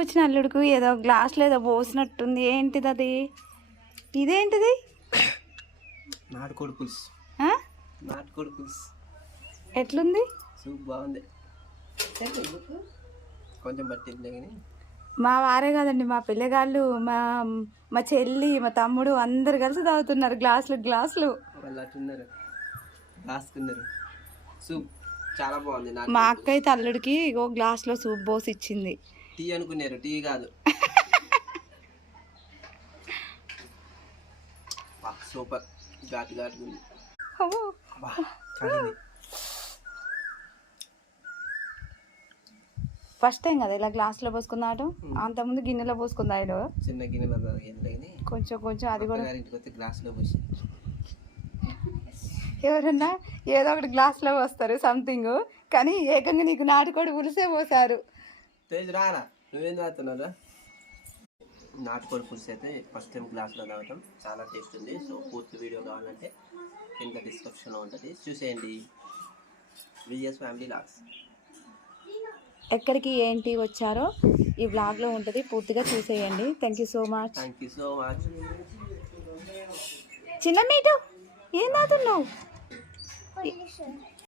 వచ్చిన అల్లుడుకు ఏదో గ్లాస్లో ఏదో పోసినట్టుంది. ఏంటిది అది? ఇదేంటిది? నాటుకోడి పులుసు. నాటుకోడి పులుసు ఎట్లుంది? సూప్ బాగుంది. కొంచెం పట్టింది కానీ మా వారే కాదండి, మా పిల్లగాళ్ళు, మా చెల్లి, మా తమ్ముడు అందరు కలిసి తాగుతున్నారు గ్లాసులు. వాళ్ళు అట్టున్నారు, రాసుకున్నారు. సూప్ చాలా బాగుంది. మా అక్క అయితే అల్లుడికి ఓ గ్లాస్లో సూప్ పోసి ఇచ్చింది. టీ అనుకున్నారు, టీ కాదు. సూపర్, ఘాటు ఉంది. ఫస్ట్ టైం కదా ఇలా గ్లాస్లో పోసుకున్నాడు. అంతకుముందు గిన్నెలో పోసుకున్నాడు, చిన్న గిన్నెలో. కొంచెం అది కూడా గ్లాస్లో పోసి. ఎవరన్నా ఏదో ఒకటి గ్లాస్లో పోస్తారు సంథింగ్, కానీ ఏకంగా నీకు నాటుకోడి పులుసే పోసారు. తేజ్ రారా, నువ్వేం తాగుతున్నారా? నాటుకోడి పులుసు అయితే ఫస్ట్ టైం గ్లాస్లో తాగటం చాలా టేస్ట్ ఉంది. సో పూర్తి వీడియో కావాలంటే కింద డిస్క్రిప్షన్లో ఉంటుంది, చూసేయండి. VGS family logs. ఎక్కడికి ఏంటి వచ్చారో ఈ బ్లాగ్లో ఉంటుంది, పూర్తిగా చూసేయండి. Thank you so much. చిన్న మీటు ఏం తాగుతున్నావు?